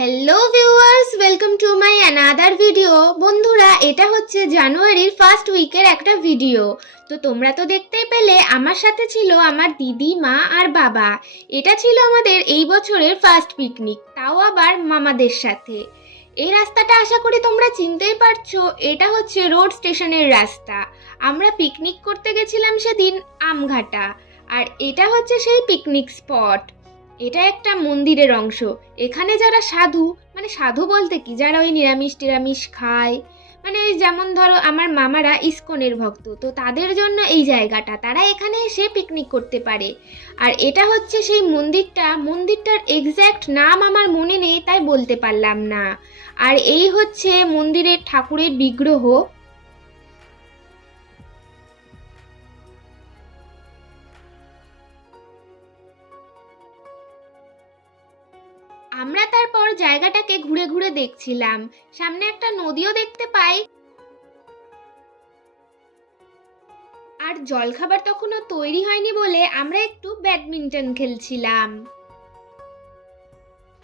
Hello viewers, welcome to my another video. বন্ধুরা, এটা হচ্ছে জানুয়ারির ফার্স্ট উইকের একটা ভিডিও। তো তোমরা তো দেখতেই পেলে আমার সাথে ছিল আমার দিদি, মা আর বাবা। এটা ছিল আমাদের এই বছরের ফার্স্ট পিকনিক, তাও আবার মামাদের সাথে। এই রাস্তাটা আশা করি তোমরা চিনতেই পারছো, এটা হচ্ছে রোড স্টেশনের রাস্তা। আমরা পিকনিক করতে গেছিলাম সেদিন আমঘাটা। আর এটা হচ্ছে সেই পিকনিক স্পট। এটা একটা মন্দিরের অংশ। এখানে যারা সাধু, মানে সাধু বলতে কি, যারা ওই নিরামিষ টিরামিষ খায়, মানে ওই যেমন ধরো আমার মামারা ইসকনের ভক্ত, তো তাদের জন্য এই জায়গাটা, তারা এখানে এসে পিকনিক করতে পারে। আর এটা হচ্ছে সেই মন্দিরটার এক্স্যাক্ট নাম আমার মনে নেই, তাই বলতে পারলাম না। আর এই হচ্ছে মন্দিরের ঠাকুরের বিগ্রহ। আমরা তারপর জায়গাটাকে ঘুরে ঘুরে দেখছিলাম। সামনে একটা নদীও দেখতে পাই। আর জলখাবার তখনও তৈরি হয়নি বলে আমরা একটু ব্যাডমিন্টন খেলছিলাম।